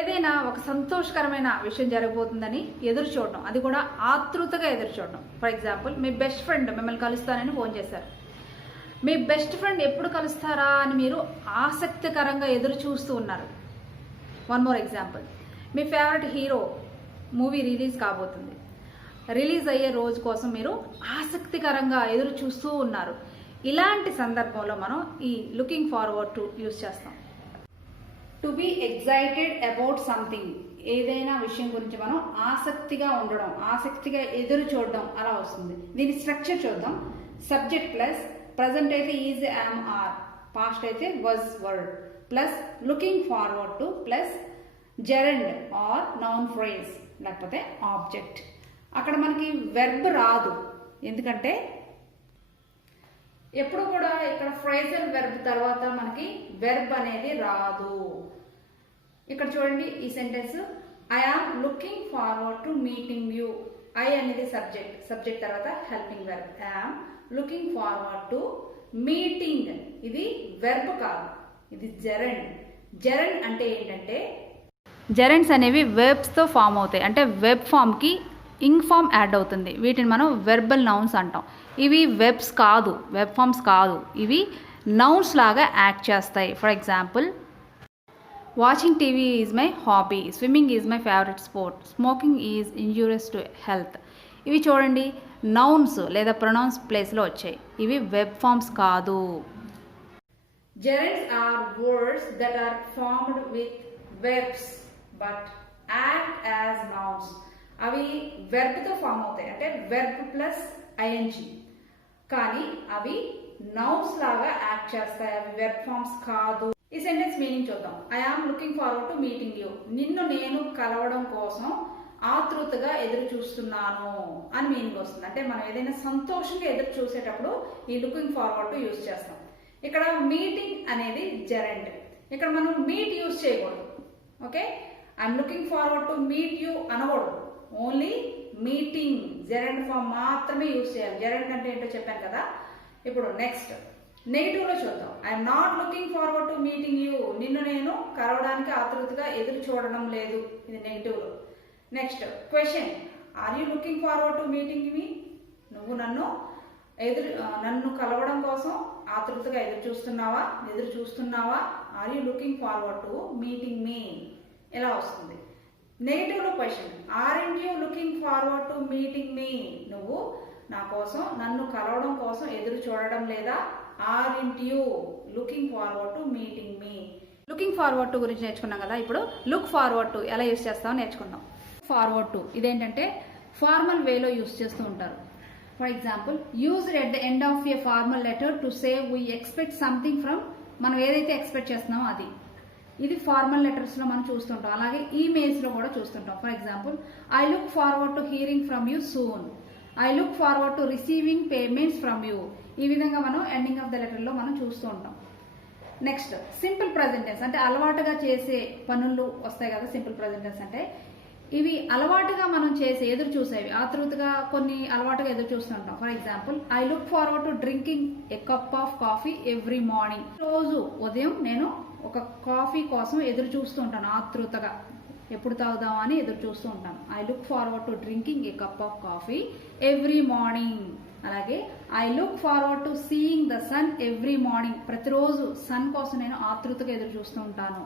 ఏదైనా ఒక సంతోషకరమైన విషయం జరగబోతుందని ఎదురు చూడడం, అది కూడా ఆతృతగా ఎదురు చూడడం. For example, me best friend మిమ్మల్ని కలుస్తానని ఫోన్ చేశారు. మీ బెస్ట్ ఫ్రెండ్ ఎప్పుడు కలుస్తారా అని మీరు ఆసక్తికరంగా ఎదురు చూస్తూ ఉన్నారు. వన్ మోర్ ఎగ్జాంపుల్, మీ ఫేవరెట్ హీరో మూవీ రిలీజ్ కాబోతుంది. రిలీజ్ అయ్యే రోజు కోసం మీరు ఆసక్తికరంగా ఎదురు చూస్తూ ఉన్నారు. ఇలాంటి సందర్భంలో మనం ఈ లుకింగ్ ఫార్వర్డ్ టు యూజ్ చేస్తాం. To be excited about something, ఏదైనా విషయం గురించి మనం ఆసక్తిగా ఉండడం, ఆసక్తిగా ఎదురు చూడడం అలా వస్తుంది. దీని స్ట్రక్చర్ చూద్దాం. సబ్జెక్ట్ ప్లస్ ప్రజెంట్ అయితే ఈజ్, యామ్, ఆర్, పాస్ట్ అయితే was, word plus looking forward to plus gerund or noun phrase లేకపోతే ఆబ్జెక్ట్. అక్కడ మనకి వెర్బ్ రాదు, ఎందుకంటే ఎప్పుడు కూడా ఇక్కడ ఫ్రేజల్ వెర్బ్ తర్వాత మనకి వెర్బ్ అనేది రాదు. ఇక్కడ చూడండి ఈ sentence, I am looking forward to meeting you. I అనేది సబ్జెక్ట్, సబ్జెక్ట్ తర్వాత helping verb. I am looking forward to meeting, ఇది వెర్బ్ కాదు, ఇది జెరండ్. జెరండ్ అంటే ఏంటంటే, జెరండ్స్ అనేవి వెర్బ్స్తో ఫామ్ అవుతాయి. అంటే వెబ్ ఫామ్కి ఇంగ్ ఫామ్ యాడ్ అవుతుంది. వీటిని మనం వెర్బల్ నౌన్స్ అంటాం. ఇవి వెబ్స్ కాదు, వెబ్ ఫామ్స్ కాదు, ఇవి నౌన్స్ లాగా యాక్ట్ చేస్తాయి. For example, watching TV is my hobby, swimming is my favourite sport, smoking is injurious to health. ఇవి చూడండి నౌన్స్ లేదా ప్రొనౌన్స్ ప్లేస్లో వచ్చాయి. ఇవి వెబ్ ఫామ్స్ కాదు. Gerunds are words that are formed with verbs but act as nouns. అవి వెర్బ్తో form అవుతాయి, అంటే వెర్బ్ ప్లస్ ఐఎన్జి, కానీ అవి నౌన్స్ లాగా యాక్ట్ చేస్తాయి. అవి వెర్బ్ ఫామ్స్ కాదు. ఈ సెంటెన్స్ మీనింగ్ చూద్దాం. I am looking forward to meeting you, నిన్ను నేను కలవడం కోసం ఆతృతగా ఎదురు చూస్తున్నాను అని మీనింగ్ వస్తుంది. అంటే మనం ఏదైనా సంతోషంగా ఎదురు చూసేటప్పుడు ఈ లుకింగ్ ఫార్వర్డ్ టు యూజ్ చేస్తాం. ఇక్కడ మీటింగ్ అనేది జెరండ్, ఇక్కడ మనం మీట్ యూజ్ చేయకూడదు. Okay, I'm looking forward to meet you అనకూడదు, ఓన్లీ మీటింగ్ జెరండ్ ఫామ్ మాత్రమే యూజ్ చేయాలి. జెరండ్ అంటే ఏంటో చెప్పాను కదా. ఇప్పుడు నెక్స్ట్ నెగిటివ్ లో చూద్దాం. I'm not looking forward to meeting you, నిన్ను నేను కలవడానికి ఆతృతగా ఎదురు చూడడం లేదు, ఇది నెగిటివ్ లో. Next question, are you looking forward to meeting me, నువ్వు నన్ను కలవడం కోసం ఆతృతగా ఎదురు చూస్తున్నావా. Are you looking forward to meeting me, ఎలా వస్తుంది. నెగిటివ్ లో question, aren't you looking forward to meeting me, నువ్వు నా కోసం నన్ను కలవడం కోసం ఎదురు చూడడం లేదా. Aren't you looking forward to meeting me. Looking forward to గురించి నేర్చుకున్నాం కదా. ఇప్పుడు లుక్ ఫార్వర్డ్ టు ఎలా యూజ్ చేస్తామో నేర్చుకుందాం. ఫార్వర్డ్ టు ఇదేంటంటే ఫార్మల్ వేలో యూజ్ చేస్తూ ఉంటారు. For example, used at the end of A formal letter to say we expect something from, మనం ఏదైతే ఎక్స్పెక్ట్ చేస్తున్నామో అది. ఇది ఫార్మల్ లెటర్స్లో మనం చూస్తుంటాం. అలాగే ఈమెయిల్స్లో కూడా చూస్తుంటాం. For example, I look forward to hearing from you soon, I look forward to receiving payments from you. ఈ విధంగా మనం ఎండింగ్ ఆఫ్ ద లెటర్లో మనం చూస్తూ ఉంటాం. నెక్స్ట్ సింపుల్ ప్రెజెంట్ టెన్స్, అంటే అలవాటుగా చేసే పనులు వస్తాయి కదా. సింపుల్ ప్రెజెంట్ టెన్స్ అంటే ఇవి అలవాటుగా మనం చేసే ఎదురు చూసేవి, ఆతృతగా కొన్ని అలవాటుగా ఎదురు చూస్తుంటాం. For example, I look forward to drinking a cup of coffee every morning, రోజు ఉదయం నేను ఒక కాఫీ కోసం ఎదురు చూస్తూ ఉంటాను, ఆతృతగా ఎప్పుడు తాగుదామా అని ఎదురు చూస్తూ ఉంటాను. I look forward to drinking a cup of coffee every morning. అలాగే I look forward to seeing the sun every morning, ప్రతిరోజు సన్ కోసం నేను ఆతృతగా ఎదురు చూస్తూ ఉంటాను.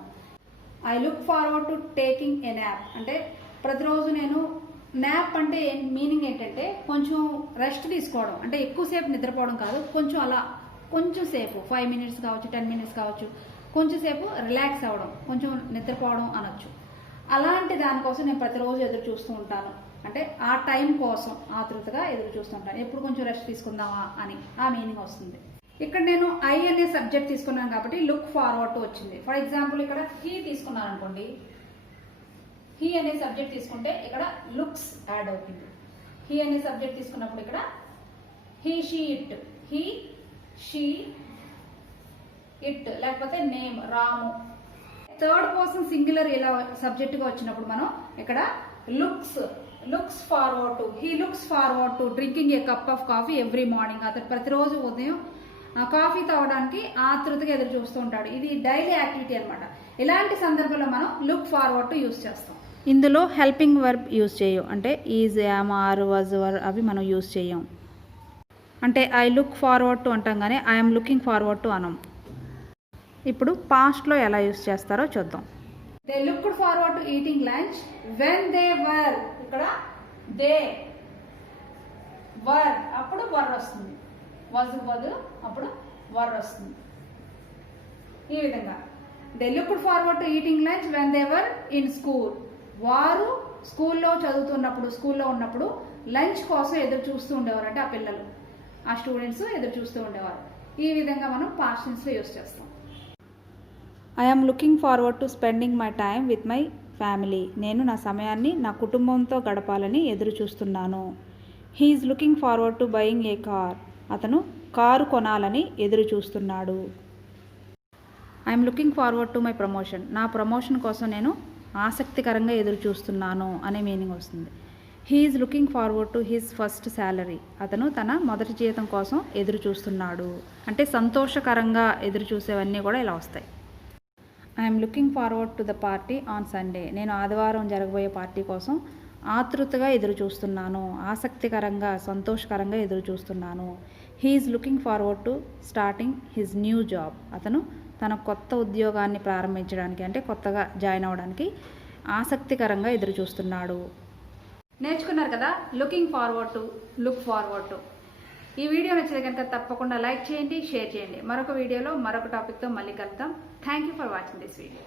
I look forward to taking a nap, అంటే ప్రతిరోజు నేను, న్యాప్ అంటే మీనింగ్ ఏంటంటే కొంచెం రెస్ట్ తీసుకోవడం, అంటే ఎక్కువసేపు నిద్రపోవడం కాదు, కొంచెం అలా కొంచెం సేపు 5 minutes కావచ్చు, 10 minutes కావచ్చు, కొంచెం సేపు రిలాక్స్ అవ్వడం, కొంచెం నిద్రపోవడం అనొచ్చు. అలాంటి దానికోసం నేను ప్రతిరోజు ఎదురు చూస్తూ ఉంటాను, అంటే ఆ టైం కోసం ఆతృతగా ఎదురు చూస్తుంటాను, ఎప్పుడు కొంచెం రెస్ట్ తీసుకుందామా అని ఆ మీనింగ్ వస్తుంది. ఇక్కడ నేను ఐ అనే సబ్జెక్ట్ తీసుకున్నాను కాబట్టి లుక్ ఫార్వర్డ్ టు వచ్చింది. ఫర్ ఎగ్జాంపుల్, ఇక్కడ హీ తీసుకున్నాను అనుకోండి, హీ అనే సబ్జెక్ట్ తీసుకుంటే ఇక్కడ లుక్స్ యాడ్ అవుతుంది. హీ అనే సబ్జెక్ట్ తీసుకున్నప్పుడు ఇక్కడ he, she, it, he, she, it, లేకపోతే నేమ్ రాము. థర్డ్ పర్సన్ సింగులర్ ఇలా సబ్జెక్టుగా వచ్చినప్పుడు మనం ఇక్కడ looks forward to, he looks forward to drinking a cup of coffee every morning, అతను ప్రతిరోజు ఉదయం కాఫీ తాగడానికి ఆతృతగా ఎదురు చూస్తూ ఉంటాడు. ఇది డైలీ యాక్టివిటీ అనమాట. ఇలాంటి సందర్భంలో మనం లుక్ ఫార్వర్డ్ టు యూజ్ చేస్తాం. ఇందులో హెల్పింగ్ వర్బ్ యూజ్ చేయం, అంటే ఈజ్, యామ్, ఆర్, వాజ్, వర్ అవి మనం యూజ్ చేయం. అంటే ఐ లుక్ ఫార్వర్డ్ టు అంటాం కానీ ఐఎమ్ లుకింగ్ ఫార్వర్డ్ టు అనం. ఇప్పుడు పాస్ట్లో ఎలా యూజ్ చేస్తారో చూద్దాం. They looked forward to eating lunch when they were. ఇక్కడ దే వర్ అప్పుడు వర్ వస్తుంది, వాజ్ బదులు అప్పుడు వర్ వస్తుంది. ఈ విధంగా they looked forward to eating lunch when they were in school. వారు స్కూల్లో చదువుతున్నప్పుడు, స్కూల్లో ఉన్నప్పుడు లంచ్ కోసం ఎదురు చూస్తూ ఉండేవారు. అంటే ఆ పిల్లలు, ఆ స్టూడెంట్స్ ఎదురు చూస్తూ ఉండేవారు. ఈ విధంగా మనం పాస్ట్ టెన్స్లో యూజ్ చేస్తాం. I'm looking forward to spending my time with my family. నేను నా సమయాన్ని నా కుటుంబంతో గడపాలని ఎదురు చూస్తున్నాను. He's looking forward to buying a car. అతను కారు కొనాలని ఎదురు చూస్తున్నాడు. I'm looking forward to my promotion. నా ప్రమోషన్ కోసం నేను ఆసక్తికరంగా ఎదురు చూస్తున్నాను అనే మీనింగ్ వస్తుంది. He's looking forward to his first salary. అతను తన మొదటి జీతం కోసం ఎదురు చూస్తున్నాడు. అంటే సంతోషకరంగా ఎదురు చూసేవన్నీ కూడా ఇలా వస్తాయి. I'm looking forward to the party on Sunday. నేను ఆదివారం జరగబోయే పార్టీ కోసం ఆతృతగా ఎదురు చూస్తున్నాను, ఆసక్తికరంగా, సంతోషకరంగా ఎదురు చూస్తున్నాను. He's looking forward to starting his new job. అతను తన కొత్త ఉద్యోగాన్ని ప్రారంభించడానికి, అంటే కొత్తగా జాయిన్ అవ్వడానికి ఆసక్తికరంగా ఎదురు చూస్తున్నాడు. నేర్చుకున్నారు కదా looking forward to, look forward to. ఈ వీడియో నచ్చితే కనుక తప్పకుండా లైక్ చేయండి, షేర్ చేయండి. మరొక వీడియోలో మరొక టాపిక్తో మళ్ళీ కలుద్దాం. Thank you for watching this video.